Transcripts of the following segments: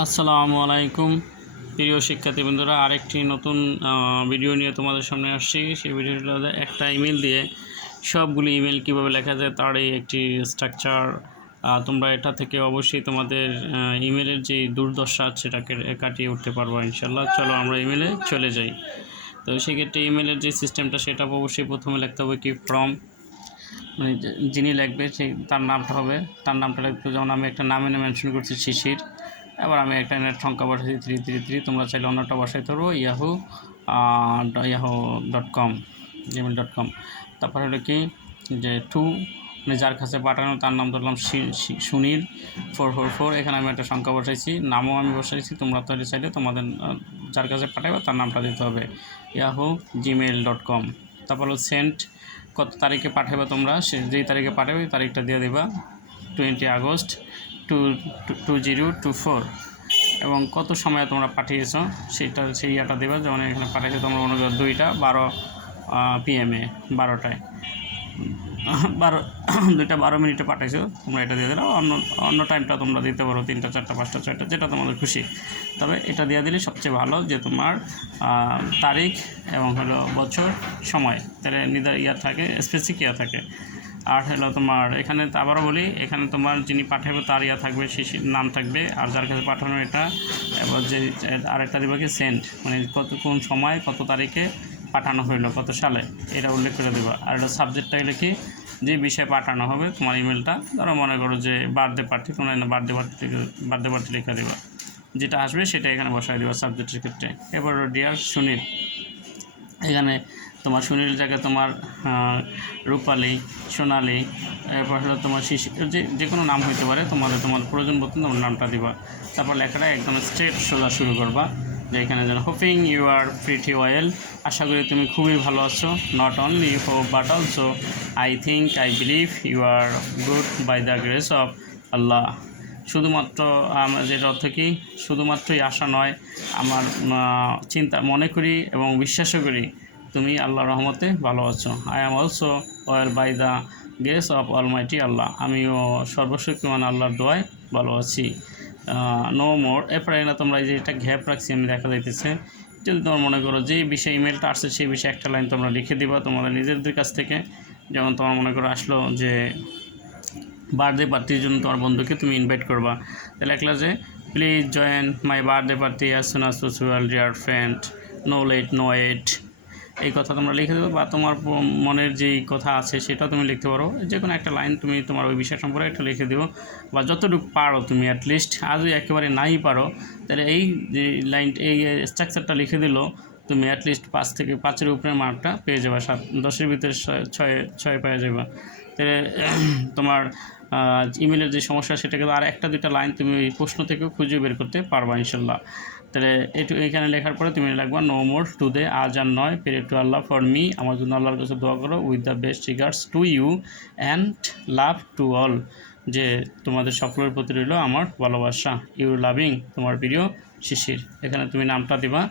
আসসালামু আলাইকুম। প্রিয় শিক্ষার্থী বন্ধুরা আরেকটি নতুন ভিডিও নিয়ে তোমাদের সামনে আসছি। সেই ভিডিওটা একটা ইমেল দিয়ে সবগুলি ইমেল কীভাবে লেখা যায় তার এই একটি স্ট্রাকচার তোমরা এটা থেকে অবশ্যই তোমাদের ইমেলের যে দুর্দশা সেটাকে কাটিয়ে উঠতে পারব ইনশাল্লাহ চলো আমরা ইমেলে চলে যাই। তো সেক্ষেত্রে ইমেলের যে সিস্টেমটা সেটা অবশ্যই প্রথমে লিখতে হবে কি ফ্রম মানে যিনি লিখবে সেই, তার নামটা হবে। তার নামটা লিখতে যেমন আমি একটা নামে মেনশন করছি শিশির। এবার আমি একটা নেট সংখ্যা বসাইছি থ্রি থ্রি থ্রি তোমরা চাইলে অন্যটা বসাইতে পারব Yahoo Yahoo dot com Gmail dot com তারপর হলো কি, যে টু মানে যার কাছে পাঠানো তার নাম ধরলাম সুনীল ফোর ফোর ফোর এখানে আমি একটা সংখ্যা বসাইছি, নামও আমি বসাইছি, তোমরা তো চাইলে তোমাদের যার কাছে পাঠাবে তার নামটা দিতে হবে ইয়াহু জিমেল ডট কম তারপর হলো সেন্ট কত তারিখে পাঠাবে তোমরা যেই তারিখে পাঠাবে ওই তারিখটা দিয়ে দেবা twenty August. Two two zero, two four. এবং কত সময়ে তোমরা পাঠিয়েছো সেটা সেই ইয়েটা দেবা, যেমন এখানে পাঠিয়েছো তোমরা করো দুইটা, বারো পিএমে বারোটায়। বারো, দুইটা বারো মিনিটে পাঠাইছো, তোমরা এটা দিয়ে দিলে অন্য অন্য টাইমটা তোমরা দিতে পারো, তিনটা, চারটা, পাঁচটা, ছয়টা, যেটা তোমাদের খুশি। তবে এটা দিয়ে দিলে সবচেয়ে ভালো যে তোমার তারিখ এবং হলো বছর, সময়, তাহলে নিদার ইয়া থাকে স্পেসিক ইয়া থাকে। আর হলো তোমার, এখানে আবারও বলি, এখানে তোমার যিনি পাঠাবে তার ইয়া থাকবে শিশির নাম থাকবে, আর যার কাছে পাঠানো এটা, এবার যে আরেকটা দেবে কি সেন্ট মানে কত, কোন সময়, কত তারিখে পাঠানো হইল, কত সালে, এটা উল্লেখ করে দেবা। আর এটা সাবজেক্টটা হলো কি, যে বিষয়ে পাঠানো হবে, তোমার ইমেলটা ধরো মনে করো যে বার্থডে পার্টি তোমরা বার্থডে পার্টি বার্থডে পার্টি লেখা দেবা। যেটা আসবে, সেটা এখানে বসাই দেবা সাবজেক্টের ক্ষেত্রে। এবার ডিয়ার সুনীল এখানে তোমার সুনীল জায়গা তোমার রূপালী, সোনালি, এরপর হলো তোমার শিশু, যে যে কোনো নাম হইতে পারে, তোমাদের তোমার প্রয়োজন মতন তোমার নামটা দিবা। তারপর লেখাটা একদম স্ট্রেট সোজা শুরু করবা, যে এখানে যেন hoping you are pretty well আশা করি তুমি খুবই ভালো আছো। Not only hope but also I think I believe you are good by the grace of Allah শুধুমাত্র আমার যেটা অর্থ কি, শুধুমাত্রই আশা নয়, আমার চিন্তা, মনে করি এবং বিশ্বাসও করি, তুমি আল্লাহ রহমতে ভালো আছো। I am also well by the grace of almighty Allah আমিও সর্বশক্তিমান আল্লাহর দোয়ায় ভালো আছি। নো মোর এরপরে না, তোমরা যে এটা ঘ্যাপ রাখছি, আমি দেখা যাইতেছে। যদি তোমার মনে করো যে বিষয়ে ইমেলটা আসছে, সেই বিষয়ে একটা লাইন তোমরা লিখে দিবা তোমাদের নিজেদের কাছ থেকে। যেমন তোমার মনে করো আসলো যে বার্থডে পার্টির জন্য তোমার বন্ধুকে তুমি ইনভাইট করবা। তাহলে লেখলা যে please join my birthday party as soon as possible dear friend no late no eight এই কথা তোমরা লিখে দেবে বা তোমার মনের যেই কথা আছে সেটা তুমি লিখতে পারো। যে কোনো একটা লাইন তুমি তোমার ওই বিষয় সম্পর্কে একটা লিখে দিও বা যতটুকু পারো তুমি অ্যাটলিস্ট আজও একেবারে নাই পারো, তাহলে এই যে লাইন এই স্ট্রাকচারটা লিখে দিলো, তুমি অ্যাটলিস্ট পাঁচ থেকে পাঁচের উপরে মার্কটা পেয়ে যাবে, সাত, দশের ভিতরে ছয় ছয় পেয়ে যাবে। তাহলে, তোমার ইমেলের যে সমস্যা, সেটাকে আর একটা দুটা লাইন তুমি ওই প্রশ্ন থেকেও খুঁজে বের করতে পারবা ইনশাল্লাহ। তাহলে এটু এখানে লেখার পরে তুমি লিখবা নো মোর টু দে আজ আর নয়। পেরে টু আল্লাহ ফর মি আমার জন্য আল্লাহর কাছে দোয়া করো with the best regards to you and love to all যে তোমাদের সকলের প্রতি রইল আমার ভালোবাসা। ইউ লাভিং তোমার প্রিয় শিশির। এখানে তুমি নামটা দিবা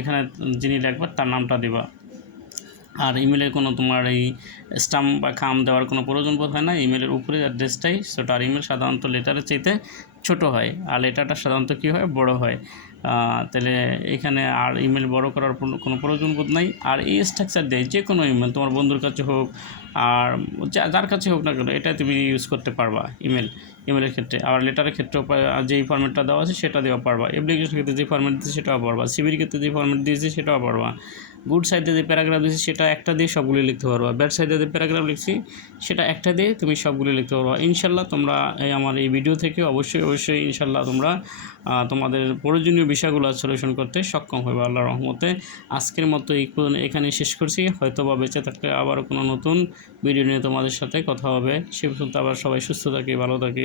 এখানে যিনি লিখবা তার নামটা দিবা। আর ইমেলের কোনো তোমার এই স্টাম্প বা খাম দেওয়ার কোনো প্রয়োজন বোধ হয় না? ইমেলের উপরে অ্যাড্রেসটাই ছোটো আর ইমেল সাধারণত লেটারের চাইতে ছোট হয়। আর লেটারটা সাধারণত কী হয়? বড় হয়। তাহলে এখানে আর ইমেল বড় করার কোনো- কোনো প্রয়োজন বোধ নাই। আর এই স্ট্রাকচার দেয় যে কোনো ইমেল তোমার বন্ধুর কাছে হোক আর যার কাছে হোক না কেন এটা তুমি ইউজ করতে পারবা ইমেল ইমেলের ক্ষেত্রে। আর লেটারের ক্ষেত্রেও যেই ফর্মেটটা দেওয়া আছে সেটা দেওয়া পারবা। অ্যাপ্লিকেশনের ক্ষেত্রে যে ফর্মেট দিয়েছে সেটাও পারবা। সিভির ক্ষেত্রে যে ফর্মেট দিয়েছে সেটাও পারবা। গুড সাইডে যে প্যারাগ্রাফ দিয়েছি সেটা একটা দিয়ে সবগুলি লিখতে পারবা। ব্যাড সাইডে যে প্যারাগ্রাফ লিখছি সেটা একটা দিয়ে তুমি সবগুলি লিখতে পারবা। ইনশাল্লাহ তোমরা এই আমার এই ভিডিও থেকে অবশ্যই অবশ্যই ইনশাল্লাহ তোমরা তোমাদের প্রয়োজনীয় বিষয়গুলো সলিউশন করতে সক্ষম হবে আল্লাহ রহমতে আজকের মতো এই এখানে শেষ করছি। হয়তো বা বেঁচে থাকলে আবার কোনো নতুন ভিডিও নিয়ে তোমাদের সাথে কথা হবে। সে পর্যন্ত আবার সবাই সুস্থ থাকি, ভালো থাকি।